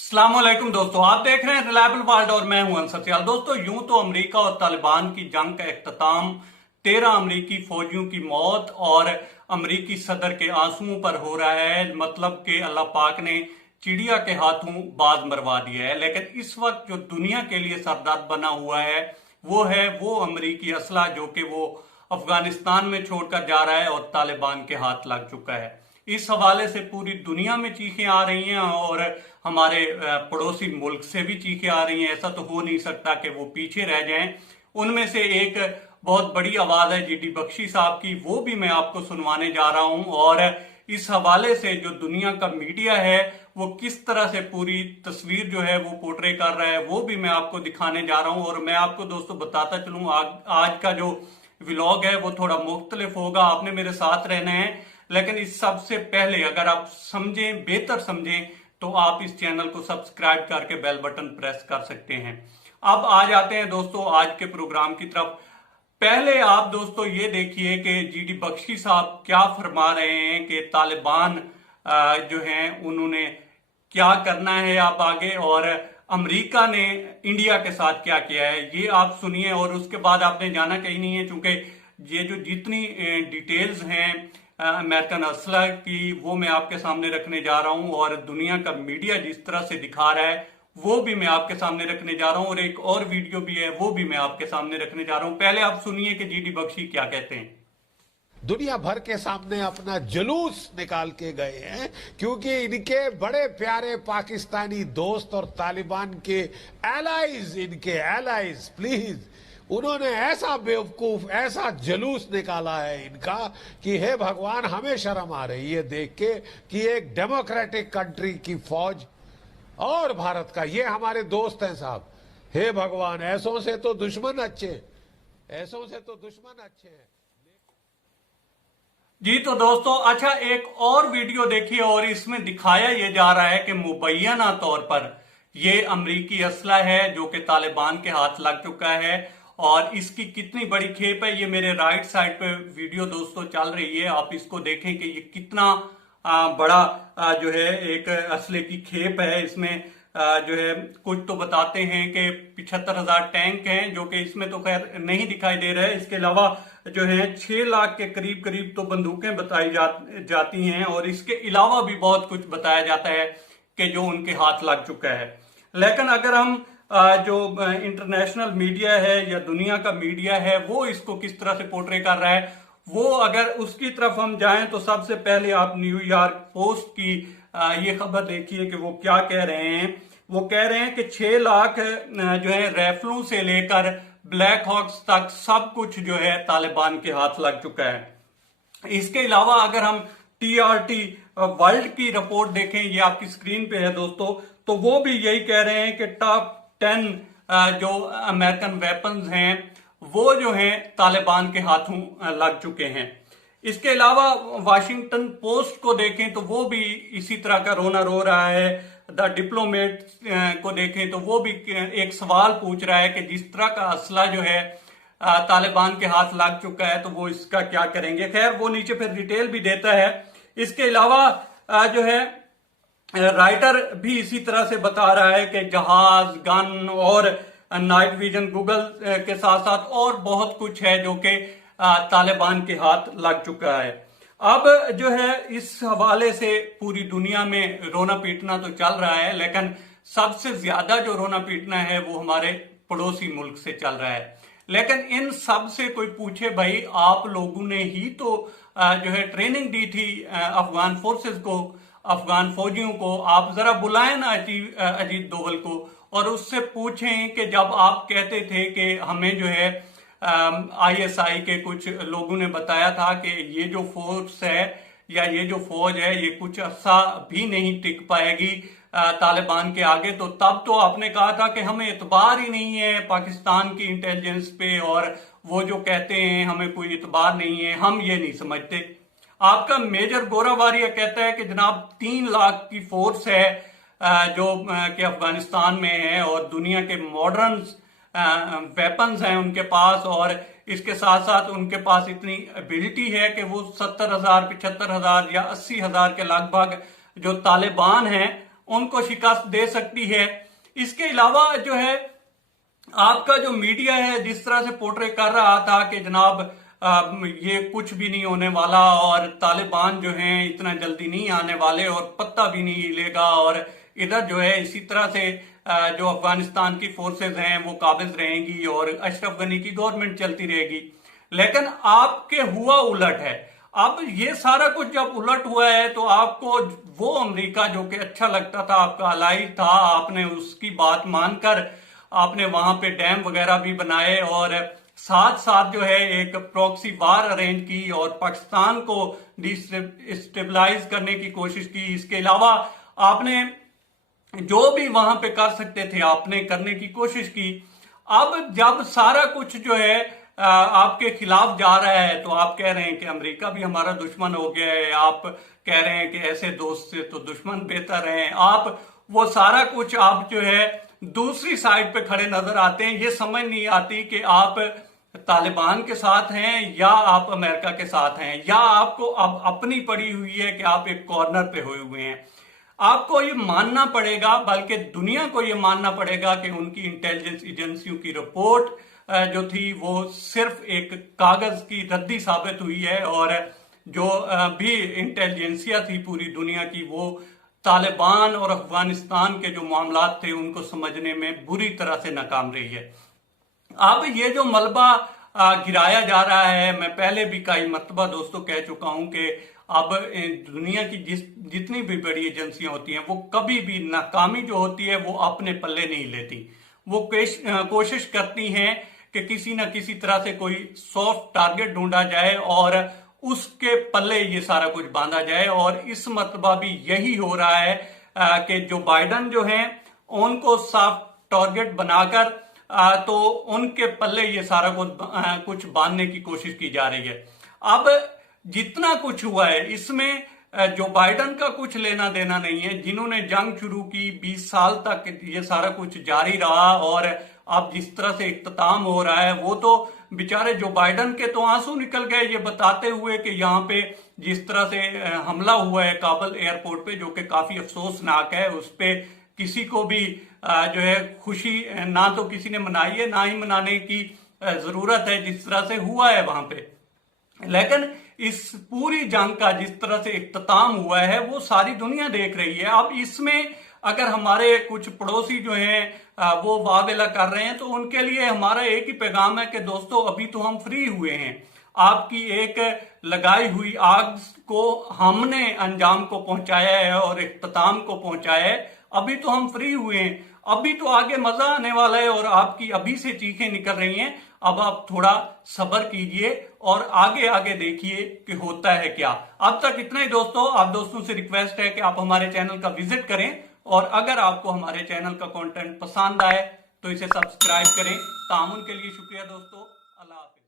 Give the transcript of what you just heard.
अस्सलामुअलैकुम दोस्तों, आप देख रहे हैं रिलायबल वर्ल्ड और मैं हूं अंसर सियाल। दोस्तों, यूं तो अमेरिका और तालिबान की जंग का इख्तिताम 13 अमेरिकी फौजियों की मौत और अमेरिकी सदर के आंसुओं पर हो रहा है। मतलब कि अल्लाह पाक ने चिड़िया के हाथों बाज मरवा दिया है। लेकिन इस वक्त जो दुनिया के लिए सरदर्द बना हुआ है वो अमेरिकी असला जो कि वो अफगानिस्तान में छोड़कर जा रहा है और तालिबान के हाथ लग चुका है। इस हवाले से पूरी दुनिया में चीखें आ रही हैं और हमारे पड़ोसी मुल्क से भी चीखें आ रही हैं। ऐसा तो हो नहीं सकता कि वो पीछे रह जाएं। उनमें से एक बहुत बड़ी आवाज है जीडी बख्शी साहब की, वो भी मैं आपको सुनवाने जा रहा हूं। और इस हवाले से जो दुनिया का मीडिया है वो किस तरह से पूरी तस्वीर जो है वो पोर्ट्रे कर रहा है वो भी मैं आपको दिखाने जा रहा हूं। और मैं आपको दोस्तों बताता चलूं, आज का जो व्लॉग है वो थोड़ा मुख्तलिफ होगा, आपने मेरे साथ रहना है। लेकिन इस सबसे पहले अगर आप समझें, बेहतर समझें, तो आप इस चैनल को सब्सक्राइब करके बेल बटन प्रेस कर सकते हैं। अब आ जाते हैं दोस्तों आज के प्रोग्राम की तरफ। पहले आप दोस्तों ये देखिए कि जीडी बख्शी साहब क्या फरमा रहे हैं कि तालिबान जो हैं उन्होंने क्या करना है आप आगे, और अमेरिका ने इंडिया के साथ क्या किया है ये आप सुनिए। और उसके बाद आपने जाना कहीं नहीं है, क्योंकि ये जो जितनी डिटेल्स हैं अमेरिकन असला की वो मैं आपके सामने रखने जा रहा हूं, और दुनिया का मीडिया जिस तरह से दिखा रहा है वो भी मैं आपके सामने रखने जा रहा हूं, और एक और वीडियो भी है वो भी मैं आपके सामने रखने जा रहा हूं। पहले आप सुनिए कि जीडी बख्शी क्या कहते हैं। दुनिया भर के सामने अपना जुलूस निकाल के गए हैं, क्योंकि इनके बड़े प्यारे पाकिस्तानी दोस्त और तालिबान के एलाइज, इनके एलाइज, प्लीज, उन्होंने ऐसा बेवकूफ, ऐसा जुलूस निकाला है इनका कि हे भगवान, हमें शर्म आ रही है देख के कि एक डेमोक्रेटिक कंट्री की फौज और भारत का, ये हमारे दोस्त हैं साहब। हे भगवान, ऐसों से तो दुश्मन अच्छे हैं, ऐसों से तो दुश्मन अच्छे हैं। जी तो दोस्तों, अच्छा एक और वीडियो देखिए, और इसमें दिखाया यह जा रहा है कि मुबैना तौर पर यह अमेरिकी असला है जो कि तालिबान के हाथ लग चुका है, और इसकी कितनी बड़ी खेप है। ये मेरे राइट साइड पे वीडियो दोस्तों चल रही है, आप इसको देखें कि ये कितना बड़ा जो है एक असले की खेप है। इसमें जो है कुछ तो बताते हैं कि 75,000 टैंक हैं, जो कि इसमें तो खैर नहीं दिखाई दे रहे हैं। इसके अलावा जो है 6 लाख के करीब करीब तो बंदूकें बताई जाती हैं, और इसके अलावा भी बहुत कुछ बताया जाता है कि जो उनके हाथ लग चुका है। लेकिन अगर हम जो इंटरनेशनल मीडिया है या दुनिया का मीडिया है वो इसको किस तरह से पोर्ट्रे कर रहा है, वो अगर उसकी तरफ हम जाएं तो सबसे पहले आप न्यूयॉर्क पोस्ट की ये खबर देखिए कि वो क्या कह रहे हैं। वो कह रहे हैं कि 6 लाख जो है राइफलों से लेकर ब्लैक हॉक्स तक सब कुछ जो है तालिबान के हाथ लग चुका है। इसके अलावा अगर हम TRT वर्ल्ड की रिपोर्ट देखें, ये आपकी स्क्रीन पे है दोस्तों, तो वो भी यही कह रहे हैं कि टॉप 10 जो अमेरिकन वेपन्स हैं वो जो हैं तालिबान के हाथों लग चुके हैं। इसके अलावा वाशिंगटन पोस्ट को देखें तो वो भी इसी तरह का रोना रो रहा है। द डिप्लोमेट को देखें तो वो भी एक सवाल पूछ रहा है कि जिस तरह का असला जो है तालिबान के हाथ लग चुका है तो वो इसका क्या करेंगे। खैर वो नीचे फिर डिटेल भी देता है। इसके अलावा जो है राइटर भी इसी तरह से बता रहा है कि जहाज, गन और नाइट विजन, गूगल के साथ साथ और बहुत कुछ है जो कि तालिबान के हाथ लग चुका है। अब जो है इस हवाले से पूरी दुनिया में रोना पीटना तो चल रहा है, लेकिन सबसे ज्यादा जो रोना पीटना है वो हमारे पड़ोसी मुल्क से चल रहा है। लेकिन इन सब से कोई पूछे, भाई आप लोगों ने ही तो जो है ट्रेनिंग दी थी अफगान फोर्सेस को, अफगान फौजियों को। आप जरा बुलाएं ना अजीत डोभाल को और उससे पूछें कि जब आप कहते थे कि हमें जो है ISI के कुछ लोगों ने बताया था कि ये जो फोर्स है या ये जो फौज है ये कुछ अर्सा भी नहीं टिक पाएगी तालिबान के आगे, तो तब तो आपने कहा था कि हमें इतबार ही नहीं है पाकिस्तान की इंटेलिजेंस पे, और वो जो कहते हैं हमें कोई इतबार नहीं है, हम ये नहीं समझते। आपका मेजर गोरावारिया कहता है कि जनाब 3 लाख की फोर्स है जो कि अफगानिस्तान में है, और दुनिया के मॉडर्न वेपन्स हैं उनके पास, और इसके साथ साथ उनके पास इतनी एबिलिटी है कि वो 70,000, 75,000 या 80,000 के लगभग जो तालिबान हैं उनको शिकस्त दे सकती है। इसके अलावा जो है आपका जो मीडिया है जिस तरह से पोर्ट्रे कर रहा था कि जनाब ये कुछ भी नहीं होने वाला और तालिबान जो हैं इतना जल्दी नहीं आने वाले और पत्ता भी नहीं हिलेगा और इधर जो है इसी तरह से जो अफगानिस्तान की फोर्सेस हैं वो काबिज रहेंगी और अशरफ गनी की गवर्नमेंट चलती रहेगी, लेकिन आपके हुआ उलट है। अब ये सारा कुछ जब उलट हुआ है तो आपको वो अमेरिका जो कि अच्छा लगता था, आपका अलाई था, आपने उसकी बात मानकर आपने वहां पे डैम वगैरह भी बनाए और साथ साथ जो है एक प्रॉक्सी वार अरेंज की और पाकिस्तान को डिस्टेबलाइज करने की कोशिश की। इसके अलावा आपने जो भी वहां पे कर सकते थे आपने करने की कोशिश की। अब जब सारा कुछ जो है आपके खिलाफ जा रहा है तो आप कह रहे हैं कि अमेरिका भी हमारा दुश्मन हो गया है, आप कह रहे हैं कि ऐसे दोस्त से तो दुश्मन बेहतर हैं, आप वो सारा कुछ आप जो है दूसरी साइड पे खड़े नजर आते हैं। ये समझ नहीं आती कि आप तालिबान के साथ हैं या आप अमेरिका के साथ हैं या आपको अब अपनी पड़ी हुई है कि आप एक कॉर्नर पे हुए हैं। आपको ये मानना पड़ेगा, बल्कि दुनिया को ये मानना पड़ेगा कि उनकी इंटेलिजेंस एजेंसियों की रिपोर्ट जो थी वो सिर्फ एक कागज की रद्दी साबित हुई है और जो भी इंटेलिजेंसिया थी पूरी दुनिया की वो तालिबान और अफगानिस्तान के जो मामलात थे उनको समझने में बुरी तरह से नाकाम रही है। अब ये जो मलबा गिराया जा रहा है, मैं पहले भी कई मरतबा दोस्तों कह चुका हूं कि अब दुनिया की जितनी भी बड़ी एजेंसियां होती हैं वो कभी भी नाकामी जो होती है वो अपने पल्ले नहीं लेती। वो कोशिश करती हैं कि किसी न किसी तरह से कोई सॉफ्ट टारगेट ढूंढा जाए और उसके पल्ले ये सारा कुछ बांधा जाए। और इस मरतबा भी यही हो रहा है कि जो बाइडन जो हैं उनको सॉफ्ट टारगेट बनाकर तो उनके पल्ले ये सारा कुछ बांधने की कोशिश की जा रही है। अब जितना कुछ हुआ है इसमें जो बाइडन का कुछ लेना देना नहीं है। जिन्होंने जंग शुरू की 20 साल तक ये सारा कुछ जारी रहा और अब जिस तरह से इख्तिताम हो रहा है वो तो बेचारे जो बाइडन के तो आंसू निकल गए ये बताते हुए कि यहाँ पे जिस तरह से हमला हुआ है काबुल एयरपोर्ट पे, जो कि काफी अफसोसनाक है। उस पे किसी को भी जो है खुशी ना तो किसी ने मनाई है ना ही मनाने की जरूरत है जिस तरह से हुआ है वहां पे। लेकिन इस पूरी जंग का जिस तरह से इख्तिताम हुआ है वो सारी दुनिया देख रही है। अब इसमें अगर हमारे कुछ पड़ोसी जो हैं वो वावेला कर रहे हैं तो उनके लिए हमारा एक ही पैगाम है कि दोस्तों अभी तो हम फ्री हुए हैं। आपकी एक लगाई हुई आग को हमने अंजाम को पहुंचाया है और इख्तिताम को पहुंचाया है। अभी तो हम फ्री हुए हैं, अभी तो आगे मजा आने वाला है और आपकी अभी से चीखें निकल रही हैं। अब आप थोड़ा सब्र कीजिए और आगे आगे देखिए कि होता है क्या। अब तक इतना ही दोस्तों। आप दोस्तों से रिक्वेस्ट है कि आप हमारे चैनल का विजिट करें और अगर आपको हमारे चैनल का कंटेंट पसंद आए तो इसे सब्सक्राइब करें। तामुन के लिए शुक्रिया दोस्तों। अल्लाह हाफिज।